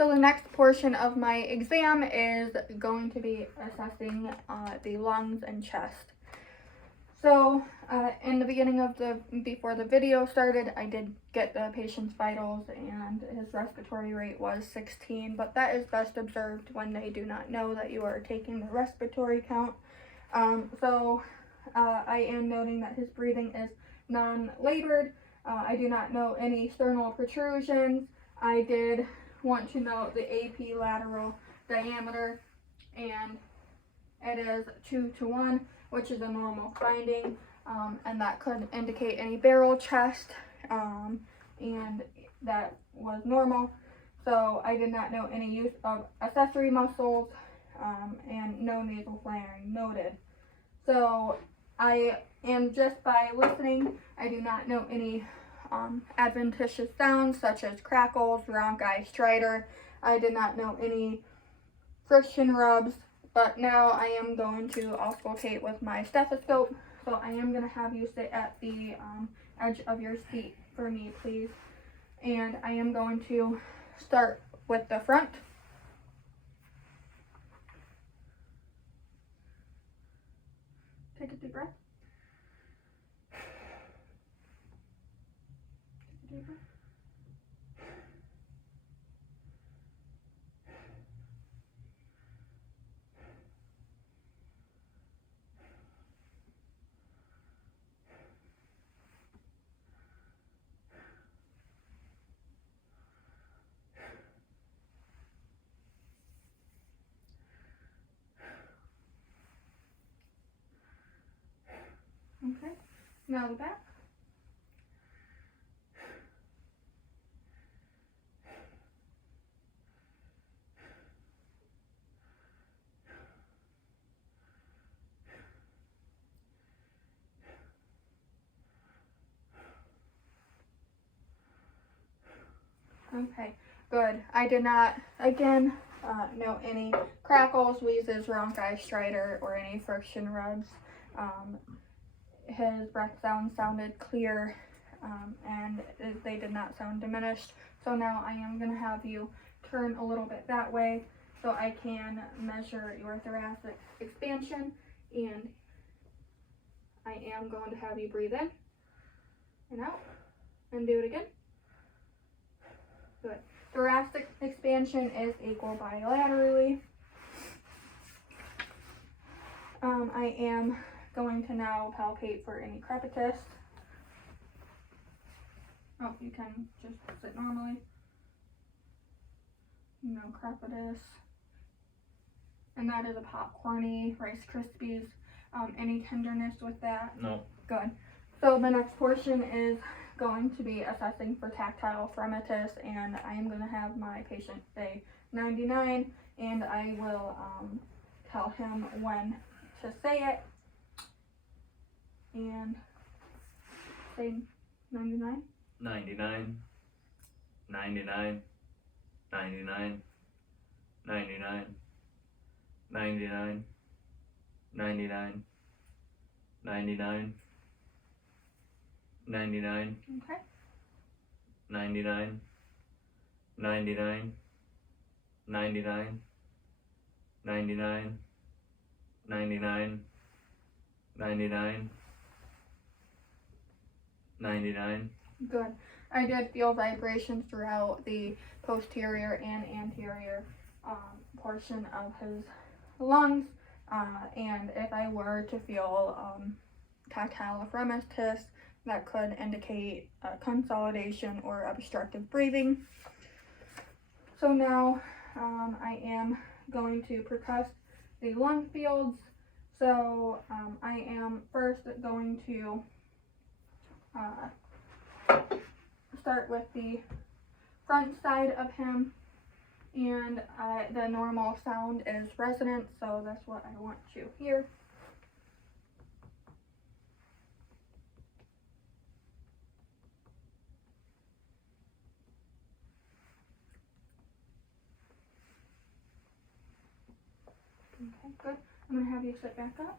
So the next portion of my exam is going to be assessing the lungs and chest. So in the beginning of before the video started, I did get the patient's vitals and his respiratory rate was 16, but that is best observed when they do not know that you are taking the respiratory count. I am noting that his breathing is non-labored. I do not know any sternal protrusions. I did want to note the AP lateral diameter, and it is 2:1, which is a normal finding, and that could indicate any barrel chest, and that was normal. So I did not note any use of accessory muscles, and no nasal flaring noted. So I am, just by listening, I do not know any adventitious sounds such as crackles, rhonchi, stridor. I did not know any friction rubs, but now I am going to auscultate with my stethoscope. So I am going to have you sit at the edge of your seat for me, please. And I am going to start with the front. Take a deep breath. Take a deep breath. Okay, now the back. Okay, good. I did not, again, note any crackles, wheezes, rhonchi, stridor, or any friction rubs. His breath sounds sounded clear, and they did not sound diminished. So now I am going to have you turn a little bit that way so I can measure your thoracic expansion, and I am going to have you breathe in and out and do it again. Good. Thoracic expansion is equal bilaterally. I am going to now palpate for any crepitus. Oh, you can just sit normally. No crepitus. And that is a popcorny Rice Krispies. Any tenderness with that? No. Good. So the next portion is going to be assessing for tactile fremitus, and I am going to have my patient say 99, and I will tell him when to say it, and say 99. 99, 99, 99, 99, 99, 99, 99, 99, Okay. 99, 99, 99, 99, 99, 99, 99. Good. I did feel vibrations throughout the posterior and anterior portion of his lungs, and if I were to feel tactile fremitus, that could indicate consolidation or obstructive breathing. So now I am going to percuss the lung fields. So I am first going to start with the front side of him, and the normal sound is resonant, so that's what I want to hear. Okay, good. I'm going to have you sit back up.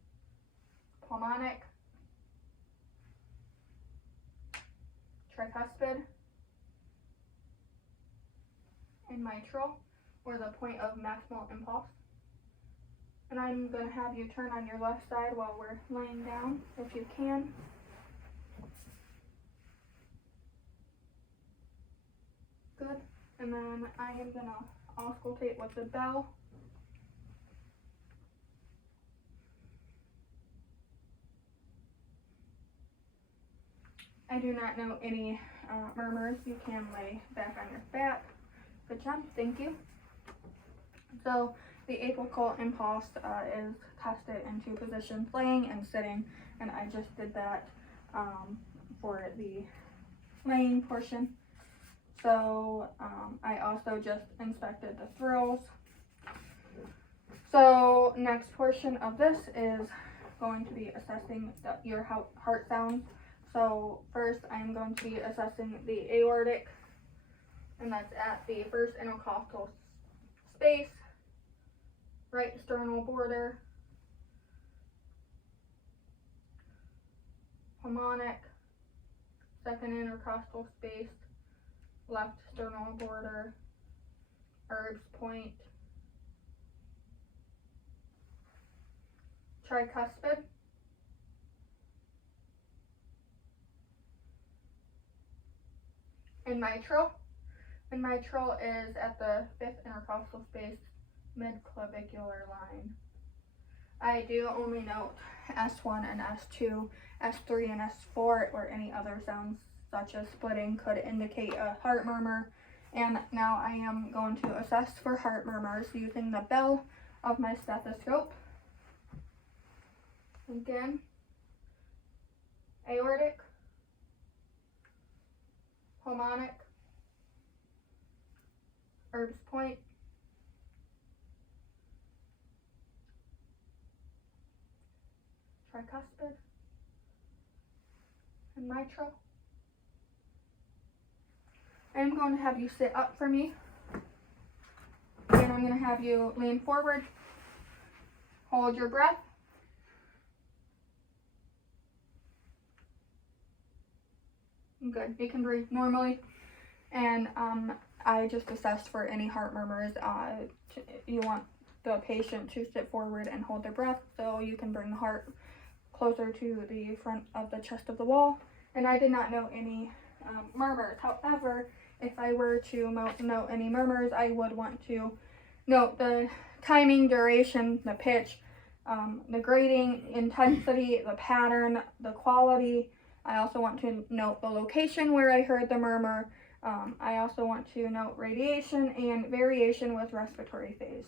pulmonic, tricuspid, and mitral, or the point of maximal impulse. And I'm going to have you turn on your left side while we're laying down, if you can. Good. And then I am going to auscultate with the bell. I do not know any murmurs. You can lay back on your back. Good job. Thank you. So the apical impulse is tested in 2 positions, laying and sitting, and I just did that for the laying portion. So I also just inspected the thrills. So next portion of this is going to be assessing your heart sounds. So first I'm going to be assessing the aortic, and that's at the first intercostal space, right sternal border, pulmonic, second intercostal space, left sternal border, Erb's point, tricuspid, and mitral. And mitral is at the 5th intercostal space, mid-clavicular line. I do only note S1 and S2, S3 and S4, or any other sounds such as splitting could indicate a heart murmur. And now I am going to assess for heart murmurs using the bell of my stethoscope. Again, aortic, pulmonic, Erb's point, tricuspid, and mitral. I'm going to have you sit up for me, and I'm going to have you lean forward, hold your breath, good, you can breathe normally, and I just assessed for any heart murmurs. You want the patient to sit forward and hold their breath, so you can bring the heart closer to the front of the chest of the wall. And I did not note any murmurs. However, if I were to note any murmurs, I would want to note the timing, duration, the pitch, the grading, intensity, the pattern, the quality. I also want to note the location where I heard the murmur. I also want to note radiation and variation with respiratory phase.